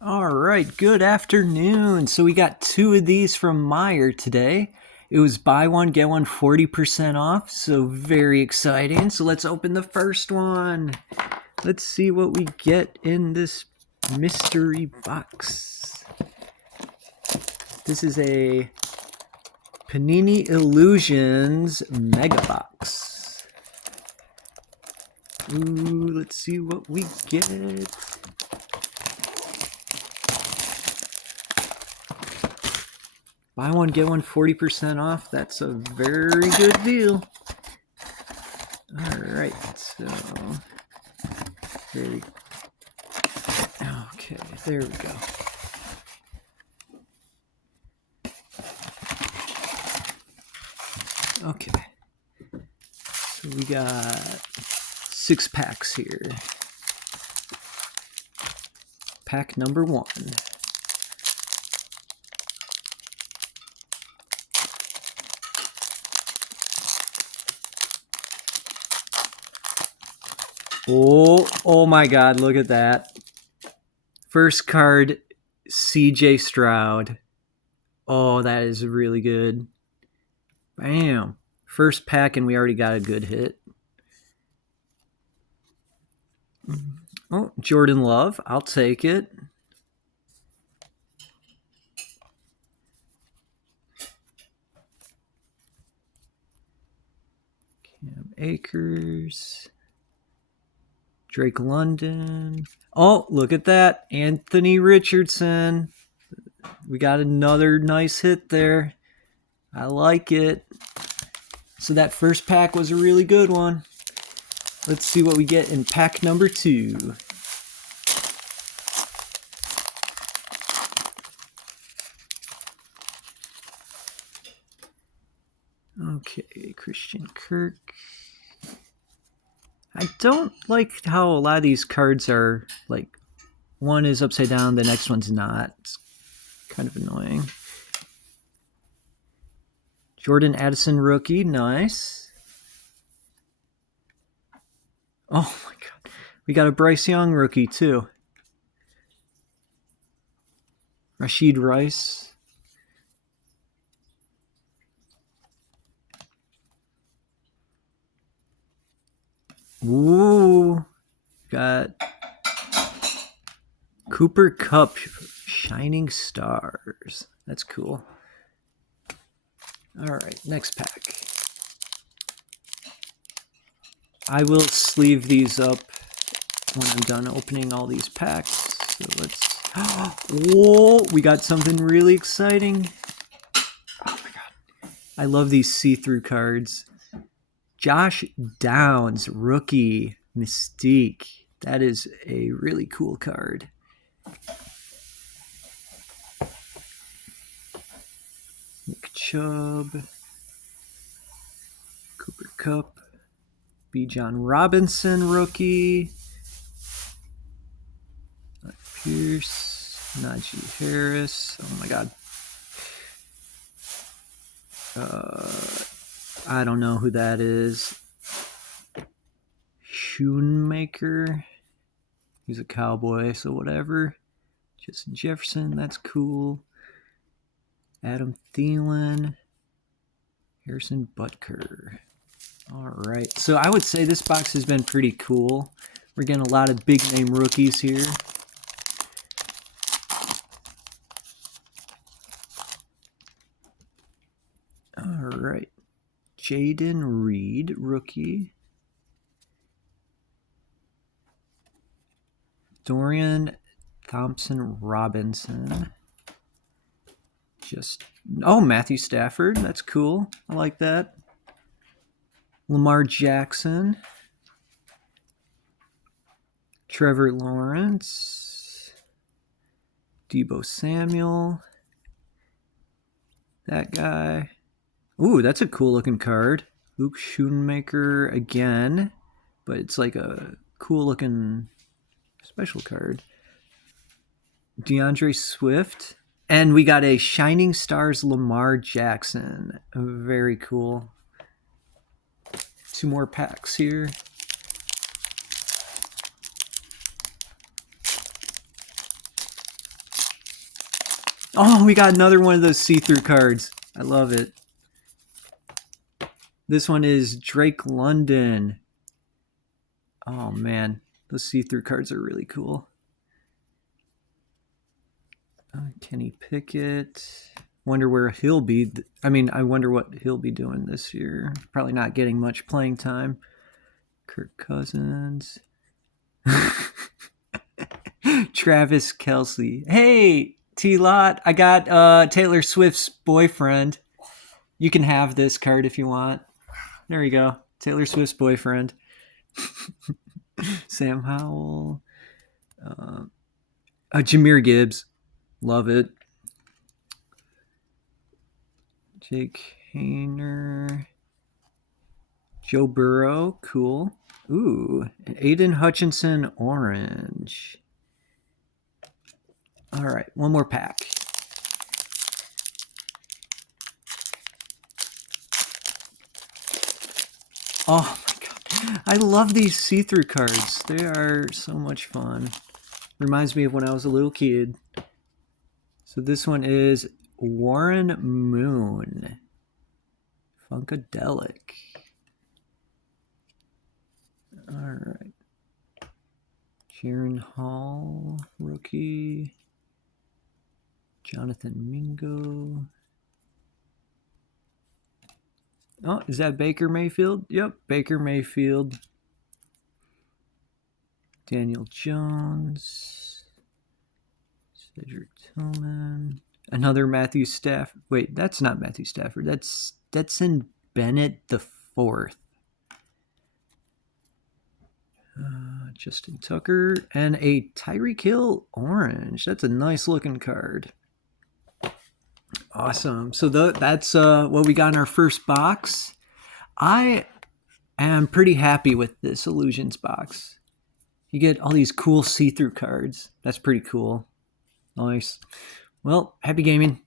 All right, good afternoon. So we got two of these from Meyer today. It was buy one, get one 40% off, so very exciting. So let's open the first one. Let's see what we get in this mystery box. This is a Panini Illusions Mega Box. Ooh, let's see what we get. Buy one, get one 40% off. That's a very good deal. All right, so very okay. There we go. Okay, so we got 6 packs here. Pack number 1. Oh my God, look at that. First card, CJ Stroud. Oh, that is really good. Bam. First pack and we already got a good hit. Oh, Jordan Love. I'll take it. Cam Akers. Drake London. Oh, look at that. Anthony Richardson. We got another nice hit there. I like it. So that first pack was a really good one. Let's see what we get in pack number 2. Okay, Christian Kirk. I don't like how a lot of these cards are like one is upside down, the next one's not. It's kind of annoying. Jordan Addison rookie, nice. Oh my God. We got a Bryce Young rookie too. Rashid Rice. Ooh. Got Cooper Kupp Shining Stars. That's cool. All right, next pack. I will sleeve these up when I'm done opening all these packs. So let's. Whoa, we got something really exciting. Oh my God. I love these see-through cards. Josh Downs, rookie, Mystique. That is a really cool card. Nick Chubb, Cooper Kupp, Bijan Robinson, rookie. Pierce, Najee Harris. Oh my God. I don't know who that is. Schoonmaker. He's a Cowboy, so whatever. Justin Jefferson, that's cool. Adam Thielen. Harrison Butker. All right. So I would say this box has been pretty cool. We're getting a lot of big name rookies here. All right. Jaden Reed, rookie. Dorian Thompson Robinson. Matthew Stafford. That's cool. I like that. Lamar Jackson. Trevor Lawrence. Deebo Samuel. That guy. Ooh, that's a cool looking card. Luke Schoonmaker again. But it's like a cool looking special card. DeAndre Swift. And we got a Shining Stars Lamar Jackson. Very cool. 2 more packs here. Oh, we got another one of those see-through cards. I love it. This one is Drake London. Oh man, those see-through cards are really cool. Kenny Pickett. Wonder where he'll be. I wonder what he'll be doing this year. Probably not getting much playing time. Kirk Cousins. Travis Kelce. Hey, T-Lot, I got Taylor Swift's boyfriend. You can have this card if you want. There you go. Taylor Swift's boyfriend. Sam Howell. Jahmyr Gibbs. Love it. Jake Hayner. Joe Burrow. Cool. Ooh. Aiden Hutchinson orange. All right. One more pack. Oh my god. I love these see-through cards. They are so much fun. Reminds me of when I was a little kid. So this one is Warren Moon. Funkadelic. All right. Jaron Hall, rookie. Jonathan Mingo. Oh, is that Baker Mayfield? Yep, Baker Mayfield. Daniel Jones. Cedric Tillman. Another Matthew Stafford. Wait, that's not Matthew Stafford. That's Stetson Bennett the fourth. Justin Tucker. And a Tyreek Hill orange. That's a nice looking card. Awesome. So that's what we got in our first box. I am pretty happy with this Illusions box. You get all these cool see-through cards. That's pretty cool. Nice. Well, happy gaming.